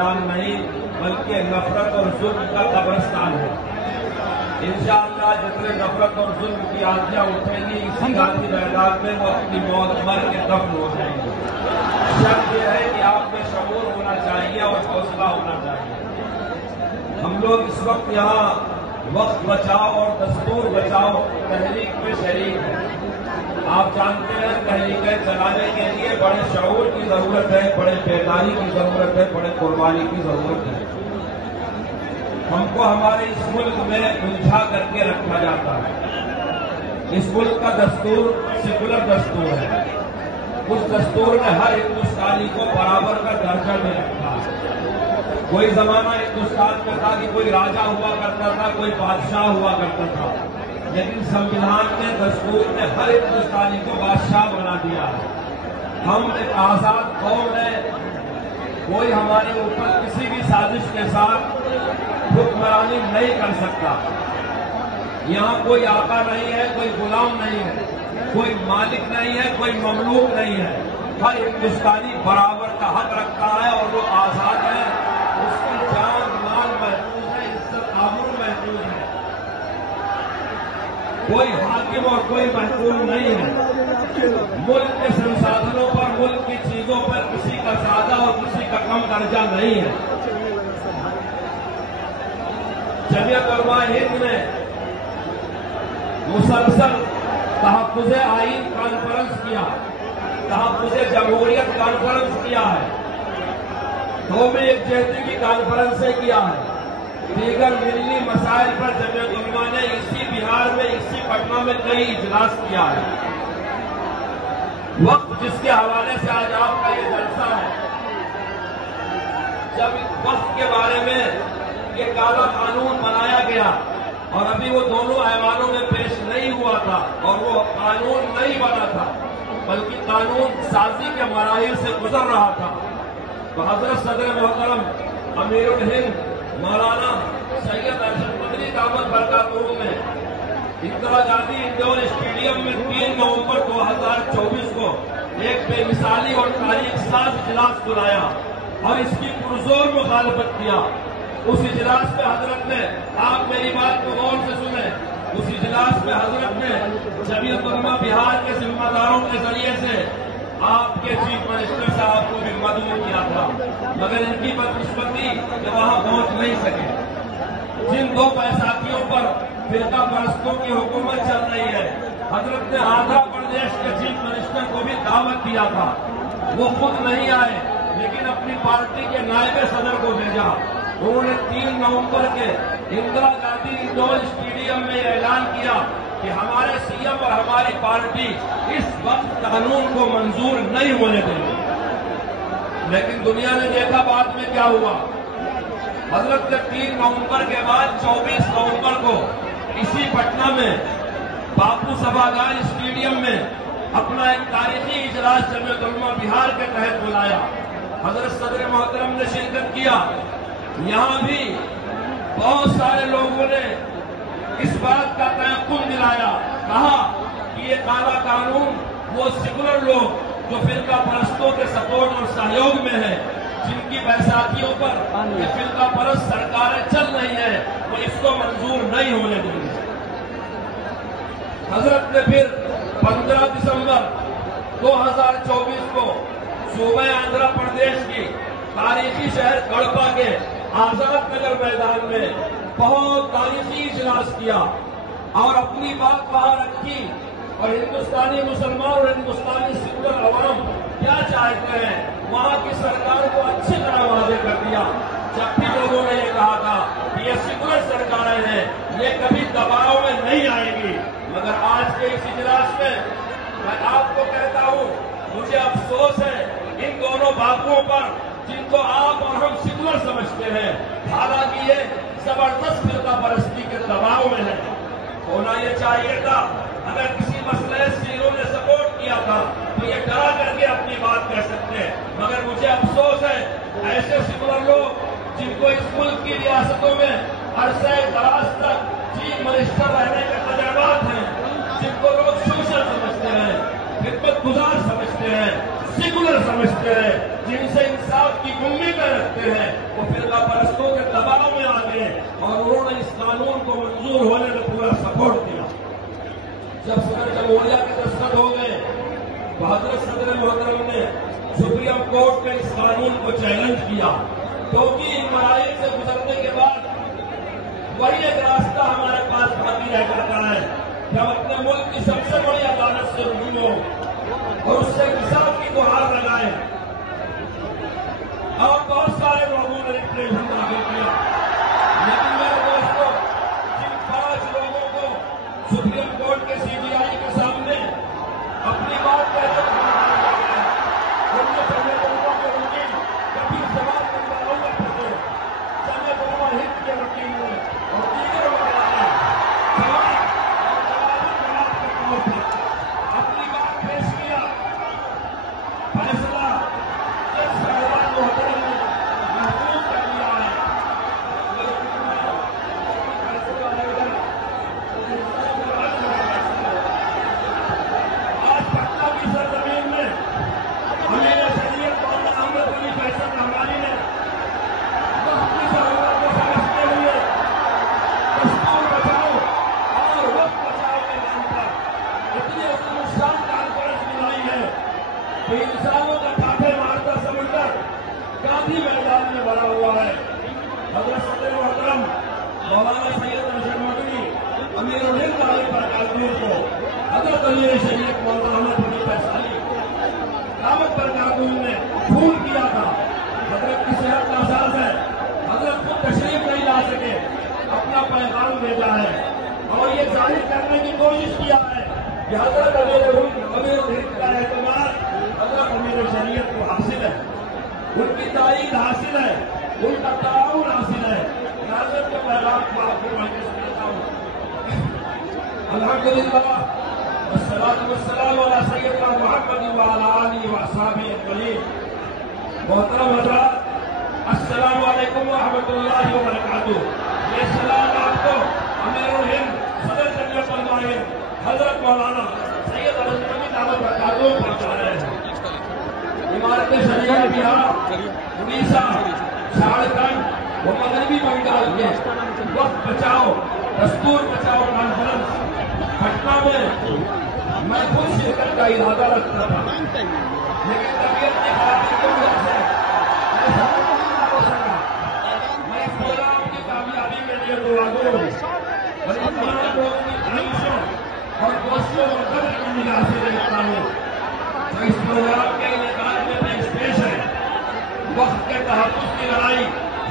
میدان نہیں بلکہ نفرت اور ظلم کا قبرستان ہے۔ انشاءاللہ جتنے نفرت اور ظلم کی آندیاں اٹھیں گی اسی گاندھی میدان میں وہ اپنی موت مر کے دفن ہو جائیں گے۔ شرط یہ ہے کہ آپ میں شعور ہونا چاہیے اور حوصلہ ہونا چاہیے۔ ہم لوگ اس وقت یہاں وقت بچاؤ اور دستور بچاؤ تحریک میں شریک ہیں۔ آپ جانتے ہیں تحریکیں چلانے کے لیے بڑے شعور کی ضرورت ہے، بڑے بیداری کی ضرورت ہے، بڑے قربانی کی ضرورت ہے۔ ہم کو ہمارے اس ملک میں الجھا کر کے رکھا جاتا ہے۔ اس ملک کا دستور سیکولر دستور ہے۔ اس دستور نے ہر ہندوستانی کو برابر کا درجہ دے رکھا ہے۔ کوئی زمانہ ہندوستان میں تھا کہ کوئی راجا ہوا کرتا تھا، کوئی بادشاہ ہوا کرتا تھا، لیکن سنویدھان نے دستور نے ہر ہندوستانی کو بادشاہ بنا دیا ہے۔ ہم ایک آزاد قوم ہے، کوئی ہمارے اوپر کسی بھی سازش کے ساتھ حکمرانی نہیں کر سکتا۔ یہاں کوئی آقا نہیں ہے، کوئی غلام نہیں ہے، کوئی مالک نہیں ہے، کوئی مملوک نہیں ہے۔ ہر ہندوستانی برابر کا حق رکھتا ہے اور وہ آزاد ہے۔ اس کی جان مال محفوظ ہے، عزت آبرو محفوظ ہے۔ کوئی حاکم اور کوئی محکوم نہیں ہے۔ ملک کے سنسادھنوں پر، ملک کی چیزوں پر کسی کا زیادہ اور کسی کا کم درجہ نہیں ہے۔ جمعیت علماء ہند نے مسلسل تحفظ آئین کانفرنس کیا، تحفظ جمہوریت کانفرنس کیا ہے، قومی یکجہتی کی کانفرنسیں کیا ہے، دیگر ملی مسائل پر جمعیت علماء نے اسی بہار میں، اسی پٹنہ میں کئی اجلاس کیا ہے۔ وقت جس کے حوالے سے آج آپ کا یہ جلسہ ہے، جب وقت کے بارے میں یہ کالا قانون بنایا گیا اور ابھی وہ دونوں ایوانوں میں پیش نہیں ہوا تھا اور وہ قانون نہیں بنا تھا بلکہ قانون سازی کے مراحل سے گزر رہا تھا، تو حضرت صدر محترم امیر الہند مولانا سید ارشد مدنی دامت برکاتہ نے اندرا گاندھی انڈور اسٹیڈیم میں 3 نومبر 2024 کو ایک بے مثالی اور تاریخ ساز اجلاس بلایا اور اس کی پرزور مخالفت کیا۔ اس اجلاس میں حضرت نے، آپ میری بات کو غور سے سنیں، اس اجلاس میں حضرت نے جمعیت علماء بہار کے ذمہ داروں کے ذریعے سے آپ کے چیف منسٹر صاحب کو بھی مدعو کیا تھا، مگر ان کی بدقسمتی کہ وہاں پہنچ نہیں سکے۔ جن 2 بیساکھیوں پر فرقہ پرستوں کی حکومت چل رہی ہے، حضرت نے آندھرا پردیش کے چیف منسٹر کو بھی دعوت دیا تھا، وہ خود نہیں آئے لیکن اپنی پارٹی کے نائب صدر کو بھیجا۔ انہوں نے 3 نومبر کے اندرا گاندھی انڈور اسٹیڈیم میں اعلان کیا کہ ہمارے سی ایم اور ہماری پارٹی اس وقت قانون کو منظور نہیں ہونے دیں گے۔ لیکن دنیا نے دیکھا بعد میں کیا ہوا۔ حضرت نے 3 نومبر کے بعد 24 نومبر کو اسی پٹنہ میں باپو سبھاگار اسٹیڈیم میں اپنا ایک تاریخی اجلاس جمعیت علماء بہار کے تحت بلایا۔ حضرت صدر محترم نے شرکت کیا۔ یہاں بھی بہت سارے لوگوں نے اس بات کا تیقن دلایا، کہا کہ یہ کالا قانون وہ سیکولر لوگ جو فرقہ پرستوں کے سپورٹ اور سہیوگ میں ہیں، جن کی بیساکھیوں پر یہ فرقہ پرست سرکاریں چل رہی ہیں، وہ اس کو منظور نہیں ہونے دیں گے۔ حضرت نے پھر 15 دسمبر 2024 کو صوبہ آندھرا پردیش کی تاریخی شہر کڑپا کے آزاد نگر میدان میں بہت تاریخی اجلاس کیا اور اپنی بات وہاں رکھی، اور ہندوستانی مسلمان اور ہندوستانی سیکولر عوام کیا چاہتے ہیں وہاں کی سرکار کو اچھی طرح واضح کر دیا۔ جب بھی لوگوں نے یہ کہا تھا کہ یہ سیکولر سرکاریں ہیں، یہ کبھی دباؤ میں نہیں آئے گی، مگر آج کے اس اجلاس میں میں آپ کو کہتا ہوں، مجھے افسوس ہے ان دونوں باپوؤں پر جن کو آپ اور ہم سیکولر سمجھتے ہیں، حالانکہ یہ زبردست فرقہ پرستی کے دباؤ میں ہے۔ ہونا یہ چاہیے تھا اگر کسی مسئلے سے انہوں نے سپورٹ کیا تھا تو یہ ڈرا کر کے اپنی بات کہہ سکتے ہیں، مگر مجھے افسوس ہے ایسے سیکولر لوگ جن کو اس ملک کی ریاستوں میں عرصہ دراز تک چیف منسٹر رہنے کے تجربات ہیں، جن کو لوگ سوشل سمجھتے ہیں، خدمت گزار سمجھتے ہیں، سیکولر سمجھتے ہیں، جن سے انصاف کی امیدیں رکھتے ہیں، وہ فرقہ پرستوں کے دباؤ میں آ گئے اور انہوں نے اس قانون کو منظور ہونے میں پورا سپورٹ دیا۔ جب صدر جمہوریہ کے دستخط ہو گئے تو حضرت صدر محترم نے سپریم کورٹ میں اس قانون کو چیلنج کیا، کیونکہ ان مراحل سے گزرنے کے بعد وہی ایک راستہ ہمارے پاس باقی رہ جاتا ہے کہ ہم اپنے ملک کی سب سے بڑی عدالت سے رجوع ہوں اور اس سے انصاف کی گہار لگائیں۔ اور بہت سارے لوگوں نے ریپلیشن داخل کیا، لیکن میرے دوستوں، جن 5 لوگوں کو سپریم کورٹ کے CBI کے سامنے اپنی بات کہتے ان میں سمے بنوا کے وکیل کبھی سوال کرنے والوں میں پھنسے، سمے بنوا ہند کے وکیل نے اور دیگر وکیل نے سوال اور جواب کے طور پر اپنی بات پیش کیا۔ فیصلہ جج صاحبان محترم نے محفوظ کر دیا ہے۔ آج پٹنہ کی سرزمین میں امیر شریعت مولانا احمد علی فیصل رحمانی نے وقت کی ضرورت کو سمجھتے ہوئے دستور بچاؤ اور وقت بچاؤ کے نام پر اتنی شان کانفرنس بنائی ہے کہ انسانوں کا کاٹے مارتا سمندر گاندھی میدان میں بھرا ہوا ہے۔ حضرت صدر محترم مولانا سید ارشد مدنی امیر الہند علی برکاتہ کو حضرت امیر شریعت مولانا احمد علی فیصل دعوت برکاتہ نے فون کیا تھا، حضرت کی صحت ناساز ہے، حضرت کو تشریف نہیں لا سکے، اپنا پیغام بھیجا ہے اور یہ ظاہر کرنے کی کوشش کیا ہے کہ حضرت امیر الہند کا اعتماد حضرت امیر شریعت کو حاصل ہے، ان کی تائید حاصل ہے، ان کا تعاون حاصل ہے۔ حضرت کے پیغام کو آپ کو میں دیتا ہوں۔ الحمدللہ والصلاة والسلام علی سیدنا محمد وعلی آلہ وصحبہ اجمعین۔ محترم حضرات، السلام علیکم ورحمۃ اللہ وبرکاتہ۔ یہ سلام آپ کو امیر الہند صدر جمعیت علماء ہند حضرت مولانا سید ارشد مدنی دعوت برکاتہ پہنچا رہے ہیں۔ عمارت شریعہ بہار، اڑیسہ، جھارکھنڈ و مغربی بنگال کے وقت بچاؤ دستور بچاؤ کانفرنس پٹنہ میں خود شرکت کا ارادہ رکھتا تھا، لیکن طبیعت کی خرابی کی وجہ سے میں شامل نہیں ہو سکا۔ میں اس پروگرام کی کامیابی کے لیے دعا گو ہوں اور ان تمام لوگوں کی خواہشوں اور کوششوں اور قدر کی نگاہ سے دیکھتا ہوں جو اس پروگرام کے انعقاد میں پیش ہے۔ وقت کے تحفظ کی لڑائی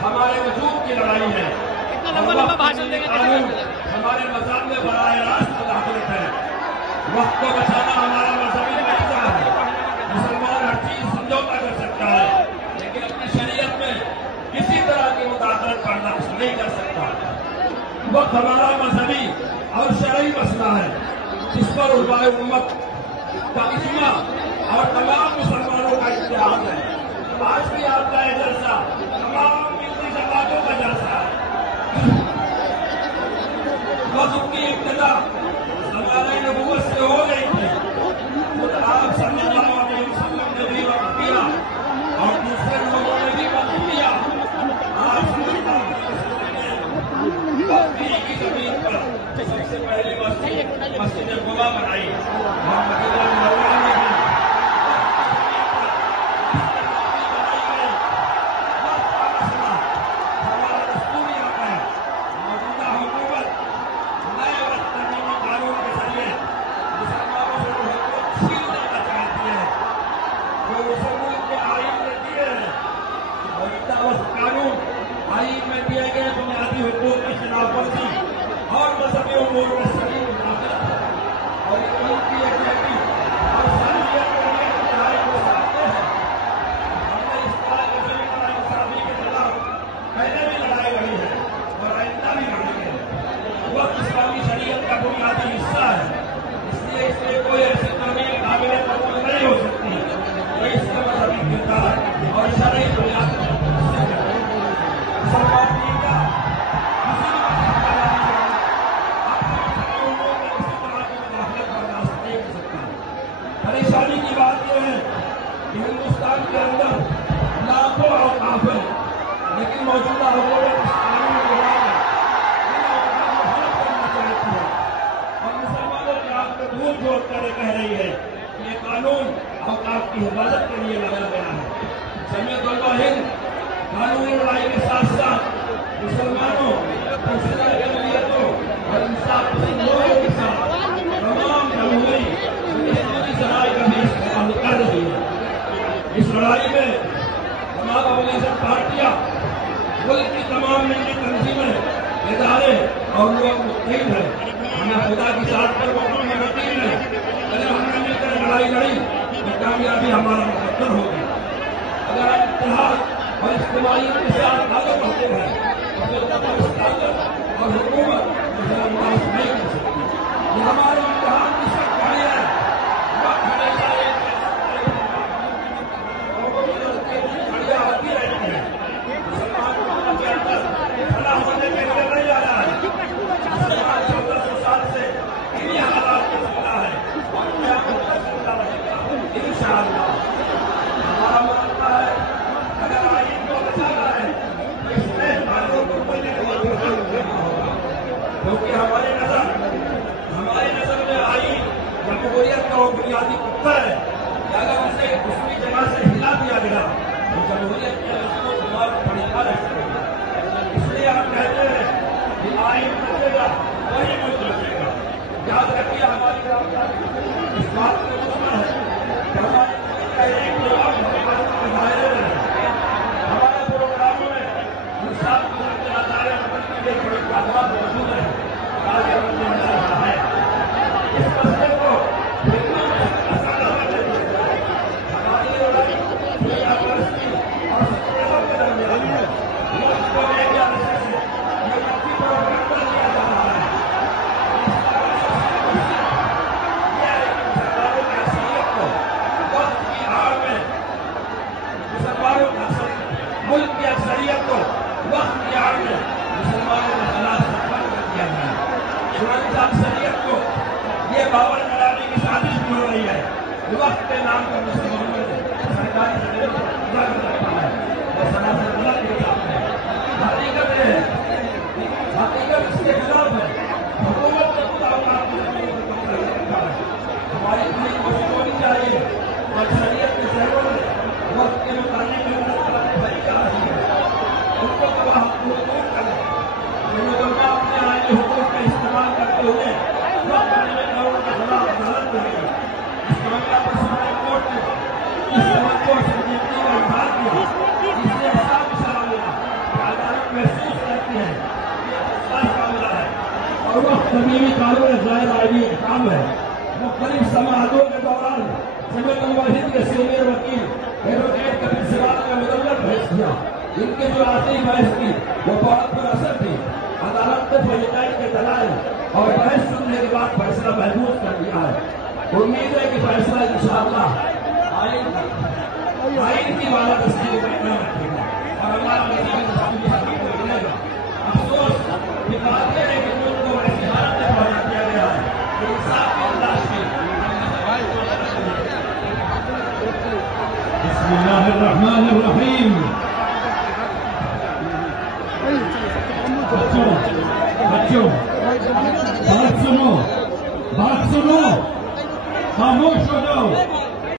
ہمارے وجود کی لڑائی ہے، قانون ہمارے مذہب میں براہ راست داخلت ہے۔ وقت کو بچانا ہمارا مذہبی فریضہ ہے۔ مسلمان ہر چیز سمجھوتا کر سکتا ہے، لیکن اپنی شریعت میں کسی طرح کی مداخلت برداشت نہیں کر سکتا۔ وقت ہمارا مذہبی اور شرعی مسئلہ ہے جس پر علماء امت کا اجماع اور تمام مسلمانوں کا اتحاد ہے۔ آج بھی آپ کا یہ جلسہ تمام ملتی جماعتوں کا جلسہ ہے۔ مذہب کی ابتدا ہمارے نبوت سے ہو گئی تھی، خود آپ صلی اللہ علیہ وسلم نے بھی وقت کیا اور دوسرے لوگوں نے بھی وقت کیا۔ آپ کی زمین پر سب سے پہلی مسجد قباء بنائی اور مدینہ منورہ میں بھی قانون آئین میں دیے گئے بنیادی حقوق کی خلاف ورزی اور مذہبی امور میں صحیح مداخلت ہے اور یہ قانون کی یکجہتی اور سالمیت کے لیے لڑائی کو ساتھتے ہیں۔ ہم نے اس طرح کے ظلم اور ناانصافی کے خلاف پہلے بھی لڑائی لڑی ہے اور آئندہ بھی لڑیں گے۔ وقت اسلامی شریعت کا بنیادی حصہ ہے، اس لیے اس میں کوئی ایسی تعمیل قابل قبول نہیں ہو سکتی جو اس کا مذہبی کردار اور شرعی بنیاد پریشانی کی بات یہ ہے کہ موجودہ حکومت اس قانون کے بعد اور مسلمانوں کے آپ کو دور جوڑ کر کہہ رہی ہے کہ یہ قانون اوقاف کی حفاظت کے لیے لگایا گیا ہے. جمعیت علماء ہند قانونی لڑائی کے ساتھ ساتھ مسلمانوں جمہوریتوں اور انصاف پسند لوگوں کے ساتھ تمام جمہوری ذرائع کا بھی استعمال کر رہی ہے. اس لڑائی میں تمام اپوزیشن پارٹیاں، ملک کی تمام ملی تنظیمیں، ادارے اور لوگ متحد ہیں. ہمیں خدا کی ذات پر موقع یقین ہے اگر ہم نے مل کر لڑائی لڑی تو کامیابی ہمارا مقدر ہوگی. اگر ہم اتحاد اور اجتماعی کے ساتھ آگے بڑھتے ہیں تو پھر طاقت اور حکومت نہیں کر سکتی. یہ ہمارے امتحان کی سچائی ہے. وقت ہمیشہ گھڑیاں آتی رہتی ہیں. مسلمان کے اندر کھڑا ہونے کے لیے نہیں آ رہا ہے. مسلمان 1400 سال سے انہی حالات میں زندہ ہے اور قیامت تک زندہ رہے گا انشاءاللہ. ہمارا ماننا ہے اگر آئین کو بچانا ہے تو اس میں قانون کو کوئی نہ کوئی کرنا ہوگا. کیونکہ ہماری نظر میں آئین جمہوریت کا وہ بنیادی پتھر ہے کہ اگر اسے دوسری جگہ سے ہلا دیا گیا تو جمہوریت کے رسم و رواج پڑھا رہ سکے گا. اس لیے ہم کہتے ہیں کہ آئین بچے گا وہی ملک بچے گا. یاد رکھیے ہماری اس بات میں مطمئن ہے کہ ہماری تحریک پروگرام کے دائرے میں ہے. ہمارے پروگراموں میں انصاف کو نظارے رکھنے کے لیے بڑے اقدامات موجود ہیں. آگے بڑھنے جا رہا ہے. اس مسئلے کو ہماری لڑائی دنیا پرستی اور سکولوں کے درمیان ہے. ملک کو لے جانے سے یہ وقتی پروگرام پر کیا جا رہا ہے. سرکاروں کی اکثریت کو وقت کی آڑ میں مسلمانوں کا ملک کی اکثریت کو وقت کی آڑ میں مسلمانوں کے خلاف سرکار کر دیا گیا. چنانچہ اکثریت کو یہ باور کرانے کی سازش بھی ہو رہی ہے. وقت کے نام پر مسلمانوں نے سرکاری سطح پر قبضہ کر رکھا ہے اور سراسر غلط یہ کام ہے. حقیقت ہے حقیقت اس کے خلاف ہے. حکومت نے خدا اوقات کی زمین پر قبضہ کر رکھا ہے. ہماری پوری کوشش ہونی چاہیے اور اکثریت کے شہروں میں وقت کے متعلق بھری جا رہی ہے. ان کو تباہ حکومت کریں. علماء اپنے آئینی حقوق کا استعمال کرتے ہوئے وقت میں کروڑوں کے خلاف عدالت میں گئی. اس معاملہ پر سپریم کورٹ نے اس توقع اور سنجیدگی کا اظہار کیا. اس نے صاف اشارہ دیا کہ عدالت محسوس کرتی ہے یہ احساس کا معاملہ ہے اور وقت زمینی قانون غیر آئینی کام ہے. مختلف سماعتوں کے دوران جمعیت علماء ہند کے سینئر وکیل ایڈوکیٹ کبیر سراج نے مدلل بحث کیا. ان کی جو آخری بحث تھی وہ بہت پر اثر تھی. عدالت نے فریقین کے دلائل اور بحث سننے کے بعد فیصلہ محفوظ کر دیا ہے. امید ہے کہ فیصلہ انشاءاللہ آئین کی بالادستی کو بہتر رکھے گا اور ہمارا مزید کو ملے گا. افسوس یہ بات یہ ہے کہ ملک کو ایسی حالت میں پہنچا دیا گیا ہے کہ انصاف کی تلاش کی. بسم اللہ الرحمن الرحیم. بچوں بات سنو خاموش ہو جاؤ.